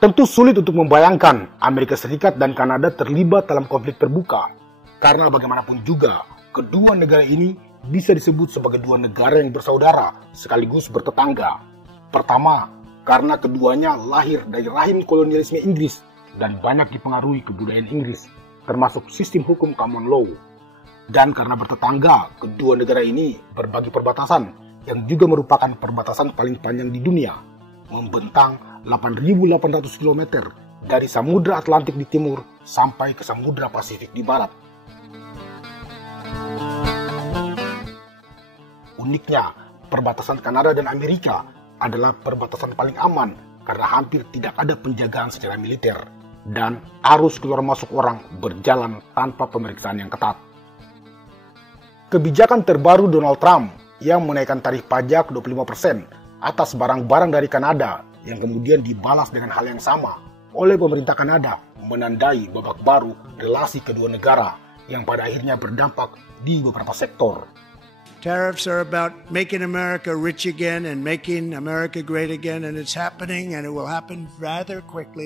Tentu sulit untuk membayangkan Amerika Serikat dan Kanada terlibat dalam konflik terbuka, karena bagaimanapun juga, kedua negara ini bisa disebut sebagai dua negara yang bersaudara sekaligus bertetangga. Pertama, karena keduanya lahir dari rahim kolonialisme Inggris dan banyak dipengaruhi kebudayaan Inggris, termasuk sistem hukum common law. Dan karena bertetangga, kedua negara ini berbagi perbatasan yang juga merupakan perbatasan paling panjang di dunia, membentang 8.800 km dari Samudra Atlantik di timur sampai ke Samudra Pasifik di barat. Uniknya, perbatasan Kanada dan Amerika adalah perbatasan paling aman karena hampir tidak ada penjagaan secara militer dan arus keluar masuk orang berjalan tanpa pemeriksaan yang ketat. Kebijakan terbaru Donald Trump yang menaikkan tarif pajak 25% atas barang-barang dari Kanada yang kemudian dibalas dengan hal yang sama oleh pemerintah Kanada menandai babak baru relasi kedua negara yang pada akhirnya berdampak di beberapa sektor. Tariffs are about making America rich again and making America great again, and it's happening, and it will happen rather quickly.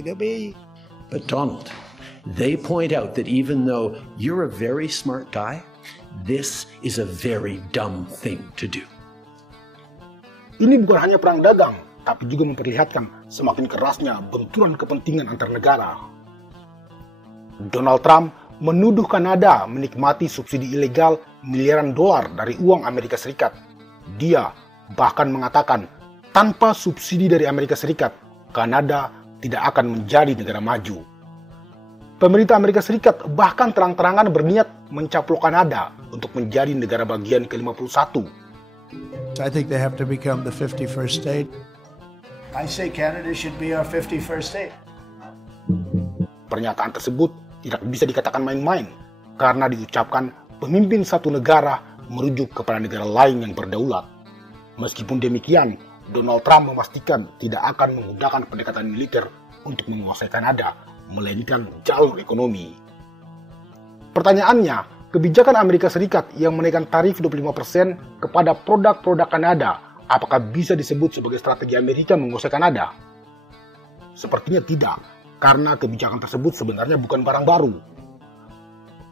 But Donald, they point out that even though you're a very smart guy, this is a very dumb thing to do. Ini bukan hanya perang dagang, tapi juga memperlihatkan semakin kerasnya benturan kepentingan antar negara. Donald Trump menuduh Kanada menikmati subsidi ilegal miliaran dolar dari uang Amerika Serikat. Dia bahkan mengatakan, tanpa subsidi dari Amerika Serikat, Kanada tidak akan menjadi negara maju. Pemerintah Amerika Serikat bahkan terang-terangan berniat mencaplok Kanada untuk menjadi negara bagian ke-51. I think they have to become the 51st state. I say Canada should be our 51st state. Pernyataan tersebut tidak bisa dikatakan main-main karena diucapkan pemimpin satu negara merujuk kepada negara lain yang berdaulat. Meskipun demikian, Donald Trump memastikan tidak akan menggunakan pendekatan militer untuk menguasai Kanada, melainkan jalur ekonomi. Pertanyaannya, kebijakan Amerika Serikat yang menaikkan tarif 25% kepada produk-produk Kanada apakah bisa disebut sebagai strategi Amerika menguasai Kanada? Sepertinya tidak, karena kebijakan tersebut sebenarnya bukan barang baru.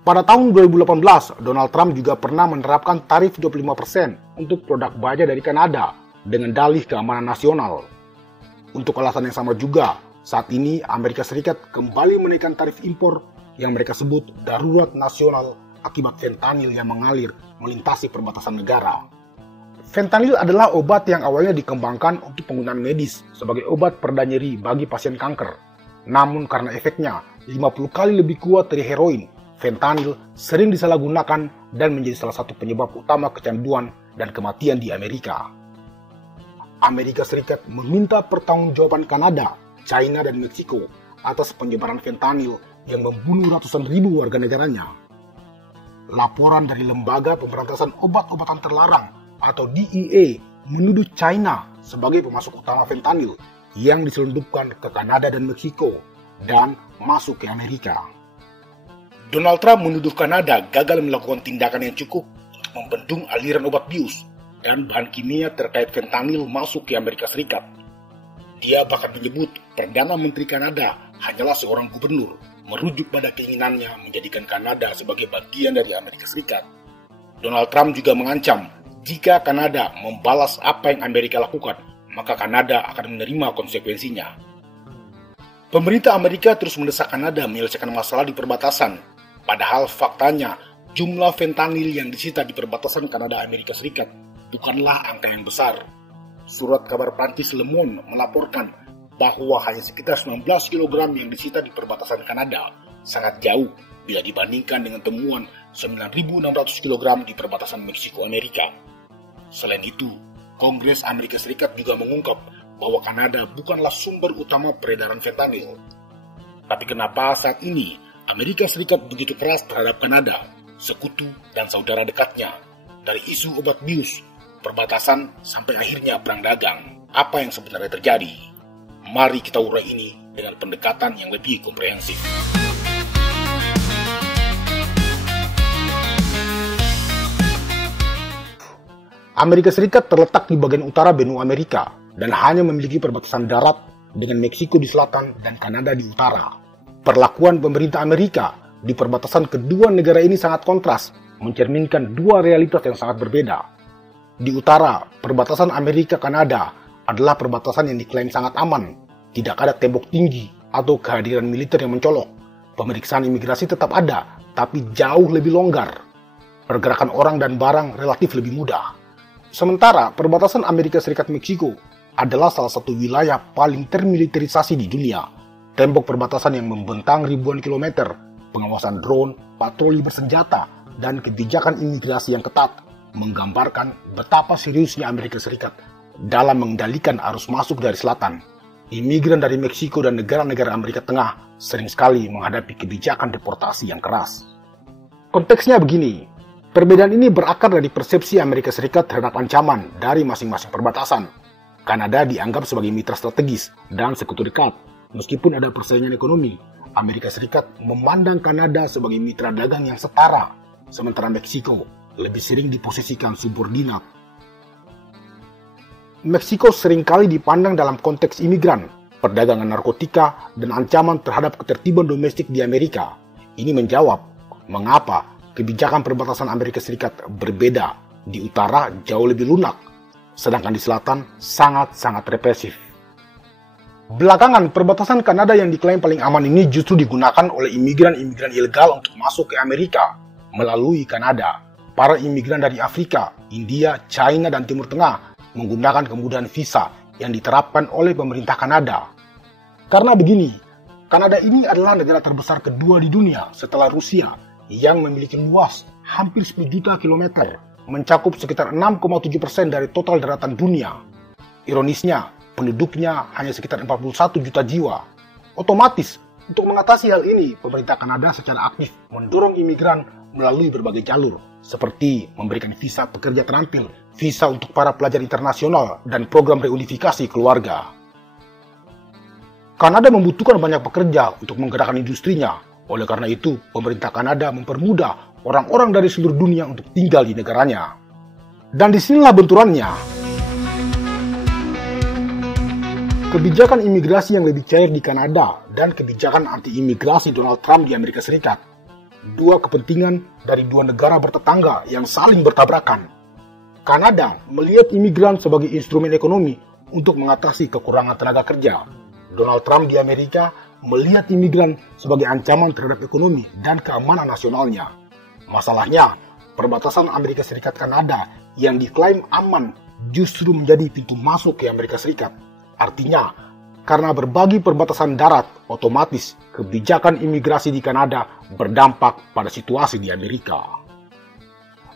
Pada tahun 2018, Donald Trump juga pernah menerapkan tarif 25% untuk produk baja dari Kanada dengan dalih keamanan nasional. Untuk alasan yang sama juga, saat ini Amerika Serikat kembali menaikkan tarif impor yang mereka sebut darurat nasional akibat fentanyl yang mengalir melintasi perbatasan negara. Fentanyl adalah obat yang awalnya dikembangkan untuk penggunaan medis sebagai obat pereda nyeri bagi pasien kanker. Namun karena efeknya 50 kali lebih kuat dari heroin, fentanyl sering disalahgunakan dan menjadi salah satu penyebab utama kecanduan dan kematian di Amerika. Amerika Serikat meminta pertanggungjawaban Kanada, China, dan Meksiko atas penyebaran fentanyl yang membunuh ratusan ribu warga negaranya. Laporan dari Lembaga Pemberantasan Obat-obatan Terlarang atau DEA menuduh China sebagai pemasok utama fentanyl yang diselundupkan ke Kanada dan Meksiko dan masuk ke Amerika. Donald Trump menuduh Kanada gagal melakukan tindakan yang cukup untuk membendung aliran obat bius dan bahan kimia terkait fentanyl masuk ke Amerika Serikat. Dia bahkan menyebut Perdana Menteri Kanada hanyalah seorang gubernur, merujuk pada keinginannya menjadikan Kanada sebagai bagian dari Amerika Serikat. Donald Trump juga mengancam, jika Kanada membalas apa yang Amerika lakukan, maka Kanada akan menerima konsekuensinya. Pemerintah Amerika terus mendesak Kanada menyelesaikan masalah di perbatasan, padahal faktanya jumlah fentanyl yang disita di perbatasan Kanada-Amerika Serikat bukanlah angka yang besar. Surat kabar Prancis Le Monde melaporkan bahwa hanya sekitar 19 kg yang disita di perbatasan Kanada, sangat jauh bila dibandingkan dengan temuan 9.600 kg di perbatasan Meksiko-Amerika. Selain itu, Kongres Amerika Serikat juga mengungkap bahwa Kanada bukanlah sumber utama peredaran fentanyl. Tapi kenapa saat ini Amerika Serikat begitu keras terhadap Kanada, sekutu dan saudara dekatnya, dari isu obat bius, perbatasan, sampai akhirnya perang dagang? Apa yang sebenarnya terjadi? Mari kita urai ini dengan pendekatan yang lebih komprehensif. Amerika Serikat terletak di bagian utara benua Amerika dan hanya memiliki perbatasan darat dengan Meksiko di selatan dan Kanada di utara. Perlakuan pemerintah Amerika di perbatasan kedua negara ini sangat kontras, mencerminkan dua realitas yang sangat berbeda. Di utara, perbatasan Amerika-Kanada adalah perbatasan yang diklaim sangat aman. Tidak ada tembok tinggi atau kehadiran militer yang mencolok. Pemeriksaan imigrasi tetap ada, tapi jauh lebih longgar. Pergerakan orang dan barang relatif lebih mudah. Sementara perbatasan Amerika Serikat-Meksiko adalah salah satu wilayah paling termiliterisasi di dunia. Tembok perbatasan yang membentang ribuan kilometer, pengawasan drone, patroli bersenjata, dan kebijakan imigrasi yang ketat menggambarkan betapa seriusnya Amerika Serikat dalam mengendalikan arus masuk dari selatan. Imigran dari Meksiko dan negara-negara Amerika Tengah sering sekali menghadapi kebijakan deportasi yang keras. Konteksnya begini, perbedaan ini berakar dari persepsi Amerika Serikat terhadap ancaman dari masing-masing perbatasan. Kanada dianggap sebagai mitra strategis dan sekutu dekat. Meskipun ada persaingan ekonomi, Amerika Serikat memandang Kanada sebagai mitra dagang yang setara, sementara Meksiko lebih sering diposisikan subordinat. Meksiko seringkali dipandang dalam konteks imigran, perdagangan narkotika, dan ancaman terhadap ketertiban domestik di Amerika. Ini menjawab mengapa kebijakan perbatasan Amerika Serikat berbeda. Di utara jauh lebih lunak, sedangkan di selatan sangat-sangat represif. Belakangan, perbatasan Kanada yang diklaim paling aman ini justru digunakan oleh imigran-imigran ilegal untuk masuk ke Amerika melalui Kanada. Para imigran dari Afrika, India, China, dan Timur Tengah menggunakan kemudahan visa yang diterapkan oleh pemerintah Kanada. Karena begini, Kanada ini adalah negara terbesar kedua di dunia setelah Rusia yang memiliki luas hampir 10 juta kilometer, mencakup sekitar 6,7% dari total daratan dunia. Ironisnya, penduduknya hanya sekitar 41 juta jiwa. Otomatis, untuk mengatasi hal ini, pemerintah Kanada secara aktif mendorong imigran melalui berbagai jalur, seperti memberikan visa pekerja terampil, visa untuk para pelajar internasional, dan program reunifikasi keluarga. Kanada membutuhkan banyak pekerja untuk menggerakkan industrinya. Oleh karena itu, pemerintah Kanada mempermudah orang-orang dari seluruh dunia untuk tinggal di negaranya. Dan disinilah benturannya. Kebijakan imigrasi yang lebih cair di Kanada dan kebijakan anti-imigrasi Donald Trump di Amerika Serikat. Dua kepentingan dari dua negara bertetangga yang saling bertabrakan. Kanada melihat imigran sebagai instrumen ekonomi untuk mengatasi kekurangan tenaga kerja. Donald Trump di Amerika melihat imigran sebagai ancaman terhadap ekonomi dan keamanan nasionalnya. Masalahnya, perbatasan Amerika Serikat-Kanada yang diklaim aman justru menjadi pintu masuk ke Amerika Serikat. Artinya, karena berbagi perbatasan darat, otomatis kebijakan imigrasi di Kanada berdampak pada situasi di Amerika.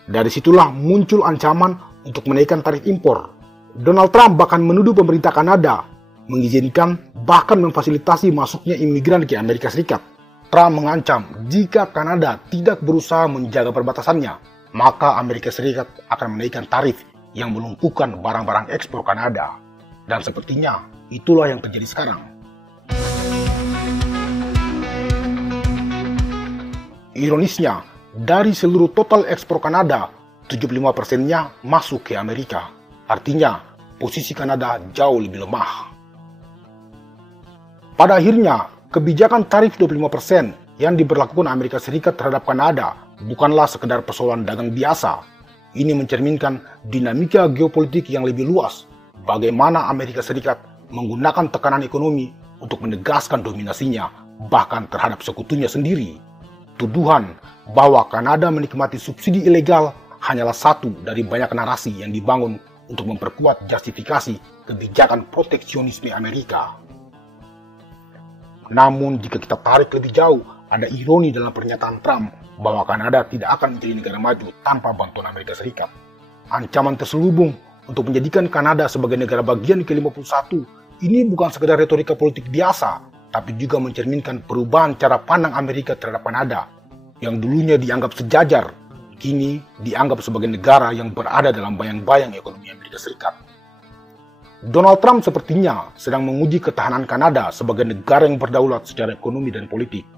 Dari situlah muncul ancaman untuk menaikkan tarif impor. Donald Trump bahkan menuduh pemerintah Kanada mengizinkan bahkan memfasilitasi masuknya imigran ke Amerika Serikat. Trump mengancam jika Kanada tidak berusaha menjaga perbatasannya, maka Amerika Serikat akan menaikkan tarif yang melumpuhkan barang-barang ekspor Kanada. Dan sepertinya itulah yang terjadi sekarang. Ironisnya, dari seluruh total ekspor Kanada, 75%-nya masuk ke Amerika. Artinya, posisi Kanada jauh lebih lemah. Pada akhirnya, kebijakan tarif 25% yang diberlakukan Amerika Serikat terhadap Kanada bukanlah sekedar persoalan dagang biasa. Ini mencerminkan dinamika geopolitik yang lebih luas. Bagaimana Amerika Serikat menggunakan tekanan ekonomi untuk menegaskan dominasinya, bahkan terhadap sekutunya sendiri. Tuduhan bahwa Kanada menikmati subsidi ilegal hanyalah satu dari banyak narasi yang dibangun untuk memperkuat justifikasi kebijakan proteksionisme Amerika. Namun jika kita tarik lebih jauh, ada ironi dalam pernyataan Trump bahwa Kanada tidak akan menjadi negara maju tanpa bantuan Amerika Serikat. Ancaman terselubung untuk menjadikan Kanada sebagai negara bagian ke-51 ini bukan sekedar retorika politik biasa, tapi juga mencerminkan perubahan cara pandang Amerika terhadap Kanada yang dulunya dianggap sejajar, kini dianggap sebagai negara yang berada dalam bayang-bayang ekonomi Amerika Serikat. Donald Trump sepertinya sedang menguji ketahanan Kanada sebagai negara yang berdaulat secara ekonomi dan politik.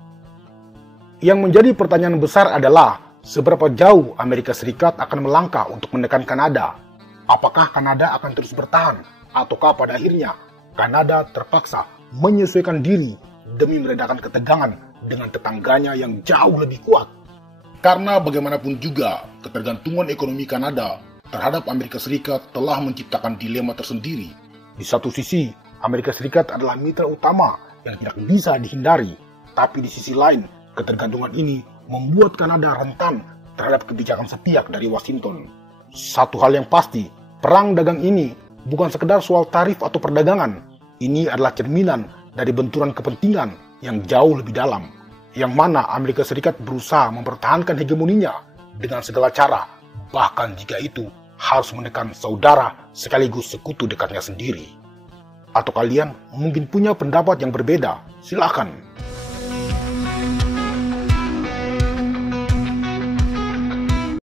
Yang menjadi pertanyaan besar adalah seberapa jauh Amerika Serikat akan melangkah untuk menekan Kanada. Apakah Kanada akan terus bertahan, ataukah pada akhirnya Kanada terpaksa menyesuaikan diri demi meredakan ketegangan dengan tetangganya yang jauh lebih kuat. Karena bagaimanapun juga, ketergantungan ekonomi Kanada terhadap Amerika Serikat telah menciptakan dilema tersendiri. Di satu sisi, Amerika Serikat adalah mitra utama yang tidak bisa dihindari, tapi di sisi lain, ketergantungan ini membuat Kanada rentan terhadap kebijakan sepihak dari Washington. Satu hal yang pasti, perang dagang ini bukan sekedar soal tarif atau perdagangan. Ini adalah cerminan dari benturan kepentingan yang jauh lebih dalam, yang mana Amerika Serikat berusaha mempertahankan hegemoninya dengan segala cara, bahkan jika itu harus menekan saudara sekaligus sekutu dekatnya sendiri. Atau kalian mungkin punya pendapat yang berbeda? Silakan.